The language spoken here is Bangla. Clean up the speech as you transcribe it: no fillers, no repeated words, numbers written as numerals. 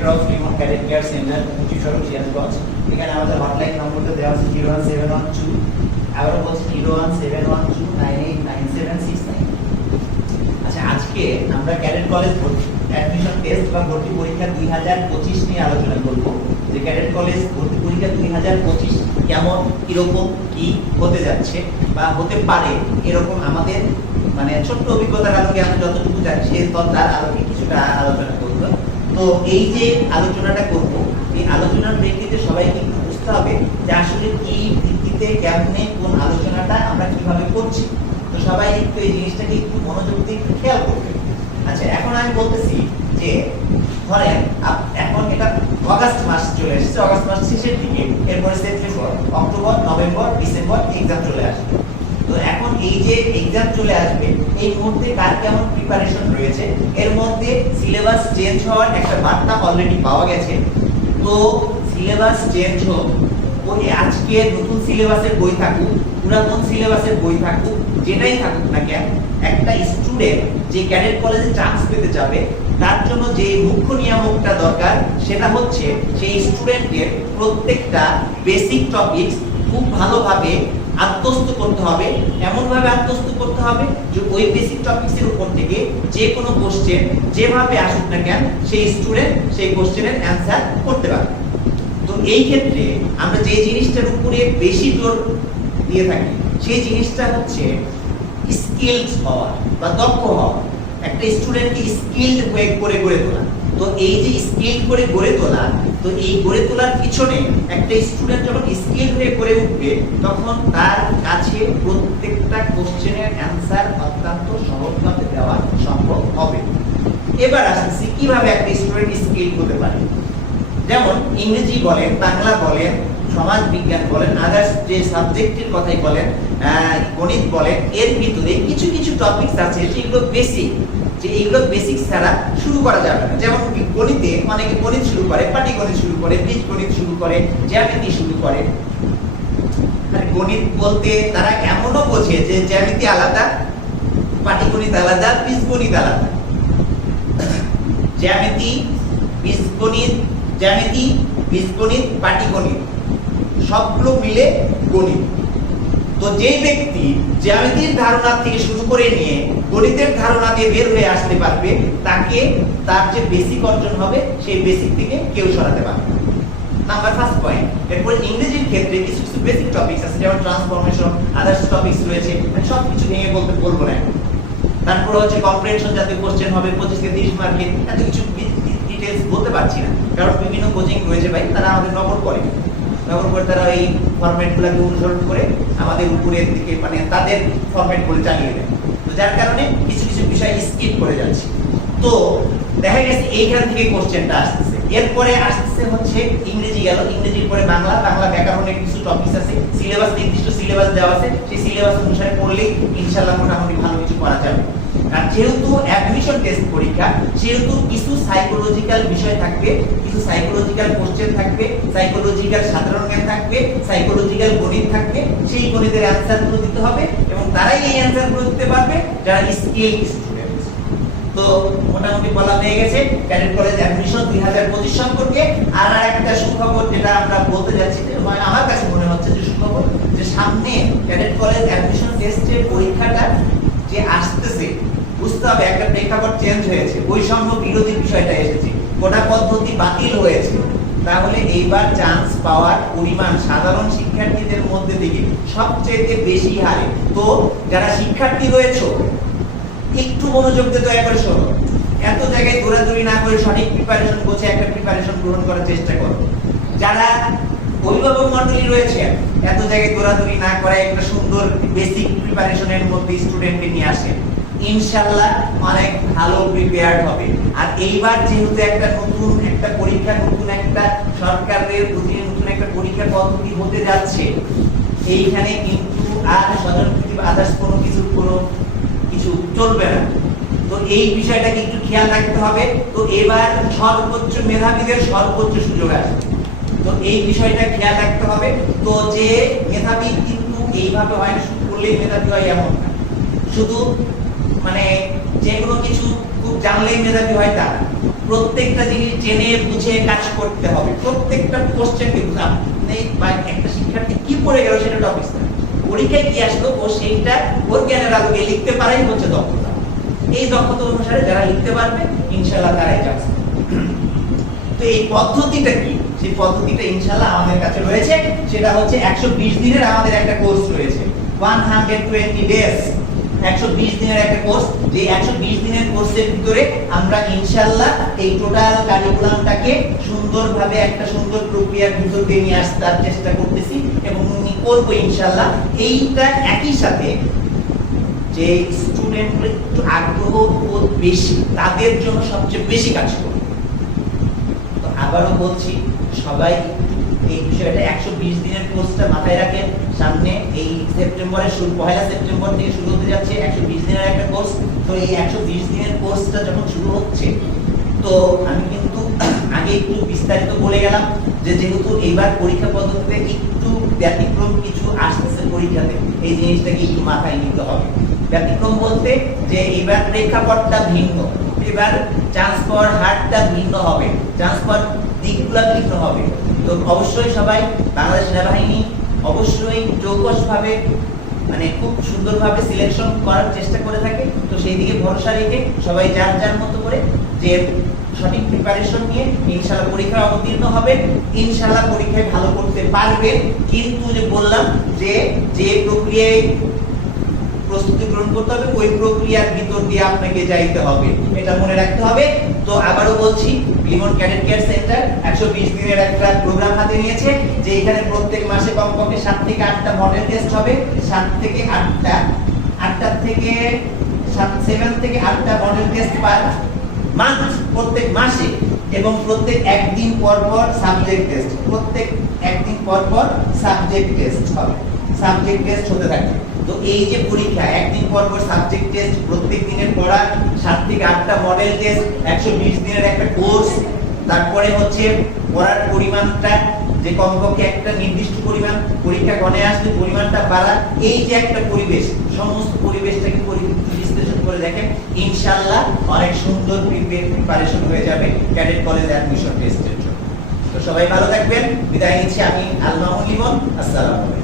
Director of remote cadet care centre, মুচি সড়ক, সিরাজগঞ্জ। এখানে আমাদের হটলাইন নম্বরটা দেওয়া আছে 01712, আবারও বলছি 01712989769। আচ্ছা, আজকে আমরা ক্যাডেট কলেজ অ্যাডমিশন টেস্ট বা ভর্তি পরীক্ষা 2025 নিয়ে আলোচনা করব। যে ক্যাডেট কলেজ ভর্তি পরীক্ষা 2025 কেমন, কিরকম, কি হতে যাচ্ছে বা হতে পারে, এরকম আমাদের মানে ছোট্ট অভিজ্ঞতার আলোকে আমি যতটুকু জানি সেই তার আলোকে কিছুটা আলোচনা করব। তো এই যে আলোচনাটা করব, এই আলোচনার ভিত্তিতে সবাইকে একটু বুঝতে হবে যে আসলে কি ভিত্তিতে কেমনে কোন আলোচনাটা আমরা কিভাবে করছি। তো সবাই একটু এই জিনিসটাকে একটু মনোযোগ দিয়ে একটু খেয়াল করবে। আচ্ছা, এখন আমি বলতেছি যে ধরেন এখন এটা অগাস্ট মাস চলে এসেছে, অগাস্ট মাস শেষের দিকে, এরপরে September, October, November, December exam চলে আসবে। তো এখন এই যে এক্সাম চলে আসবে, এই মুহূর্তে কার কেমন প্রিপারেশন রয়েছে, এর মধ্যে সিলেবাস চেঞ্জ হওয়ার একটা বার্তা অলরেডি পাওয়া গেছে। তো সিলেবাস চেঞ্জ হোক, ওই আজকে নতুন সিলেবাসের বই থাকুক, পুরাতন সিলেবাসের বই থাকুক, যেটাই থাকুক না কেন, একটা স্টুডেন্ট যে ক্যাডেট কলেজে চান্স পেতে যাবে তার জন্য যে মুখ্য নিয়ামকটা দরকার সেটা হচ্ছে সেই স্টুডেন্টের প্রত্যেকটা বেসিক টপিকস খুব ভালোভাবে আত্মস্থ করতে হবে। এমনভাবে আত্মস্থ করতে হবে যে ওই বেসিক টপিকসের উপর থেকে যে কোনো কোশ্চেন যেভাবে আসুক না কেন সেই স্টুডেন্ট সেই কোশ্চেনের অ্যান্সার করতে পারবে। তো এই ক্ষেত্রে আমরা যে জিনিসটার উপরে বেশি জোর দিয়ে থাকি সেই জিনিসটা হচ্ছে স্কিলড হওয়া বা দক্ষ হওয়া, একটা স্টুডেন্টকে স্কিলড হয়ে করে গড়ে তোলা। তো এই যে স্কিলড করে গড়ে তোলা, তো এই গড়ে তোলার পিছনে একটা স্টুডেন্ট যখন স্কিলড হয়ে গড়ে উঠবে তখন তার কাছে প্রত্যেকটা কোশ্চেনের অ্যান্সার অত্যন্ত সহজভাবে দেওয়া সম্ভব হবে। এবার আসছি কিভাবে একটা স্টুডেন্ট স্কিলড হতে পারে। যেমন ইংরেজি বলেন, বাংলা বলেন, সমাজ বিজ্ঞান বলেন, আদার্স যে সাবজেক্টের কথাই বলেন, গণিত বলেন, এর ভিতরে কিছু কিছু টপিকস আছে যেগুলো বেসিক, যে এইগুলো বেসিক ছাড়া শুরু করা যাবে না। যেমন গণিতে অনেকে গণিত শুরু করে, পাটিগণিত শুরু করে, বীজগণিত শুরু করে, জ্যামিতি শুরু করে। আর গণিত বলতে তারা এমনও বোঝে যে জ্যামিতি আলাদা, পাটিগণিত আলাদা, বীজগণিত আলাদা। জ্যামিতি, বীজগণিত, জ্যামিতি, বীজগণিত, পাটিগণিত সবগুলো মিলে গণিত। তো যে ব্যক্তি জ্যামিতির ধারণা থেকে শুরু করে নিয়ে গণিতের ধারণা দিয়ে বের হয়ে আসতে পারবে, তাকে তার যে বেসিক অর্জন হবে সেই বেসিক থেকে কেউ সরাতে পারবে না। Number first point. এরপর ইংরেজির ক্ষেত্রে কিছু কিছু বেসিক টপিকস আছে, যেমন ট্রান্সফরমেশন, আদার্স টপিকস রয়েছে, সব কিছু ভেঙে বলবো না। তারপর হচ্ছে কম্প্রিহেনশন জাতীয় কোশ্চেন হবে 25 থেকে 30 মার্কের, এত কিছু ডিটেইলস বলতে পারছি না কারণ বিভিন্ন কোচিং রয়েছে ভাই, তারা আমাদের নকল করে তারা এই ফরম্যাটগুলোকে অনুসরণ করে আমাদের উপরের দিকে মানে তাদের ফরম্যাট করে চালিয়ে দেয়। তো যার কারণে কিছু কিছু বিষয় স্কিপ করে যাচ্ছে। তো দেখা গেছে এইখান থেকে কোশ্চেনটা আসতেছে, এরপরে আসতেছে হচ্ছে ইংরেজি গেল, ইংরেজির পরে বাংলা, বাংলা ব্যাকরণের কিছু টপিকস আছে, সিলেবাস নির্দিষ্ট সিলেবাস দেওয়া আছে, সেই সিলেবাস অনুসারে পড়লেই ইনশাআল্লাহ মোটামুটি ভালো কিছু করা যাবে। আর যেহেতু অ্যাডমিশন টেস্ট পরীক্ষা, সেহেতু কিছু সাইকোলজিক্যাল বিষয় থাকবে, কিছু সাইকোলজিক্যাল কোশ্চেন থাকবে, সাইকোলজিক্যাল সাধারণ জ্ঞান থাকবে, সাইকোলজিক্যাল গণিত থাকবে। সেই গণিতের অ্যানসারগুলো দিতে হবে এবং তারাই এই অ্যানসারগুলো দিতে পারবে যারা স্কিল স্টুডেন্ট। তো মোটামুটি বলা হয়ে গেছে ক্যাডেট কলেজ অ্যাডমিশন 2025 সম্পর্কে। আর একটা সুখবর যেটা আমরা বলতে যাচ্ছি, আমার কাছে মনে হচ্ছে যে সুখবর, যে সামনে ক্যাডেট কলেজ অ্যাডমিশন টেস্টের পরীক্ষাটা যে আসতেছে, বুঝতে হবে একটা প্রেক্ষাপট চেঞ্জ হয়েছে, বৈষম্য বিরোধী বিষয়টা এসেছে, কোটা পদ্ধতি বাতিল হয়েছে। তাহলে এইবার চান্স পাওয়ার পরিমাণ সাধারণ শিক্ষার্থীদের মধ্যে থেকে সবচেয়ে বেশি হারে। তো যারা শিক্ষার্থী রয়েছে একটু মনোযোগ দিয়ে দয়া করে শোনো, এত জায়গায় দৌড়াদৌড়ি না করে সঠিক প্রিপারেশন বসে একটা প্রিপারেশন গ্রহণ করার চেষ্টা করো। যারা অভিভাবক মণ্ডলী রয়েছে এত জায়গায় দৌড়াদৌড়ি না করে একটা সুন্দর বেসিক প্রিপারেশনের মধ্যে স্টুডেন্টকে নিয়ে আসে, ইনশাআল্লাহ অনেক ভালো প্রিপেয়ার্ড হবে। আর এইবার যেহেতু একটা নতুন একটা পরীক্ষা, নতুন একটা সরকারের অধীনে নতুন একটা পরীক্ষা পদ্ধতি হতে যাচ্ছে, এইখানে কিন্তু আর স্বজনপ্রীতি বা আদার্স কোনো কিছু চলবে না। তো এই বিষয়টাকে একটু খেয়াল রাখতে হবে। তো এবার সর্বোচ্চ মেধাবীদের সর্বোচ্চ সুযোগ আছে, তো এই বিষয়টা খেয়াল রাখতে হবে। তো যে মেধাবী কিন্তু এইভাবে হয় না, শুধু করলেই মেধাবী হয় এমন না, শুধু মানে যে কোনো কিছু খুব জানলেই মেধাবী হয় তা। প্রত্যেকটা জিনিস জেনে বুঝে কাজ করতে হবে, প্রত্যেকটা কোশ্চেনকে আপনি বা একটা শিক্ষার্থী কি পড়ে গেল সেটা টপিক না, পরীক্ষায় কি আসলো ও সেইটা ওর জ্ঞানের আলোকে লিখতে পারাই হচ্ছে দক্ষতা। এই দক্ষতা অনুসারে যারা লিখতে পারবে ইনশাআল্লাহ তারাই যাচ্ছে। তো এই পদ্ধতিটা কি, সেই পদ্ধতিটা ইনশাআল্লাহ আমাদের কাছে রয়েছে, সেটা হচ্ছে 120 দিনের আমাদের একটা কোর্স রয়েছে, 120 ডেজ, 120 দিনের একটা কোর্স। যে 120 দিনের কোর্সের ভিতরে আমরা ইনশাআল্লাহ এই টোটাল কারিকুলামটাকে সুন্দরভাবে একটা সুন্দর প্রক্রিয়ার ভিতর দিয়ে নিয়ে আসার চেষ্টা করতেছি এবং করব ইনশাআল্লাহ। এইটা একই সাথে যে স্টুডেন্টগুলো একটু আগ্রহ বেশি, তাদের জন্য সবচেয়ে বেশি কাজ করব। তো আবারও বলছি, সবাই এই বিষয়টা 120 দিনের কোর্সটা মাথায় রাখেন। সামনে এই সেপ্টেম্বরের শুরু, 1 সেপ্টেম্বর থেকে শুরু হতে যাচ্ছে 120 দিনের একটা কোর্স। তো এই 120 দিনের কোর্সটা যখন শুরু হচ্ছে, তো আমি কিন্তু আগে একটু বিস্তারিত বলে গেলাম যে যেহেতু এইবার পরীক্ষা পদ্ধতিতে একটু ব্যতিক্রম কিছু আসতেছে পরীক্ষাতে, এই জিনিসটাকে একটু মাথায় নিতে হবে। ব্যতিক্রম বলতে যে এবার প্রেক্ষাপটটা ভিন্ন, এবার চান্স পাওয়ার হারটা ভিন্ন হবে, চান্স পাওয়ার দিকগুলো ভিন্ন হবে। তো অবশ্যই সবাই বাংলাদেশ সেনাবাহিনী অবশ্যই চৌকসভাবে মানে খুব সুন্দরভাবে সিলেকশন করার চেষ্টা করে থাকে। তো সেই দিকে ভরসা রেখে সবাই যার যার মতো করে যে সঠিক প্রিপারেশন নিয়ে ইনশাআল্লাহ পরীক্ষায় অবতীর্ণ হবে, ইনশাআল্লাহ পরীক্ষায় ভালো করতে পারবে। কিন্তু যে বললাম যে যে প্রক্রিয়ায় প্রস্তুতি গ্রহণ করতে হবে ওই প্রক্রিয়ার ভিতর দিয়ে আপনাকে যাইতে হবে, এটা মনে রাখতে হবে। তো আবারও বলছি, লিমন ক্যাডেট কেয়ার সেন্টার 120 দিনের একটা প্রোগ্রাম হাতে নিয়েছে, যে এখানে প্রত্যেক মাসে কমপক্ষে 7 থেকে 8টা মডেল টেস্ট হবে, 7 থেকে 8টা, 8টা থেকে 7 থেকে 8টা মডেল টেস্ট পার মান্থ, প্রত্যেক মাসে, এবং প্রত্যেক একদিন পর পর সাবজেক্ট টেস্ট, প্রত্যেক একদিন পর পর সাবজেক্ট টেস্ট হবে, সাবজেক্ট টেস্ট হতে থাকে। তো এই যে পরীক্ষা, একদিন পর পর সাবজেক্ট টেস্ট, প্রত্যেক দিনের পড়া, 7 থেকে 8টা মডেল টেস্ট, 120 দিনের একটা কোর্স, তারপরে হচ্ছে পড়ার পরিমাণটা যে কমপক্ষে একটা নির্দিষ্ট পরিমাণ, পরীক্ষা গণে আসলে পরিমাণটা বাড়া, এই যে একটা পরিবেশ, সমস্ত পরিবেশটাকে বিশ্লেষণ করে দেখেন, ইনশাআল্লাহ অনেক সুন্দর প্রিপারেশন হয়ে যাবে ক্যাডেট কলেজ অ্যাডমিশন টেস্টের জন্য। তো সবাই ভালো থাকবেন, বিদায় নিচ্ছি আমি আল মামুন লিমন। আসসালামু আলাইকুম।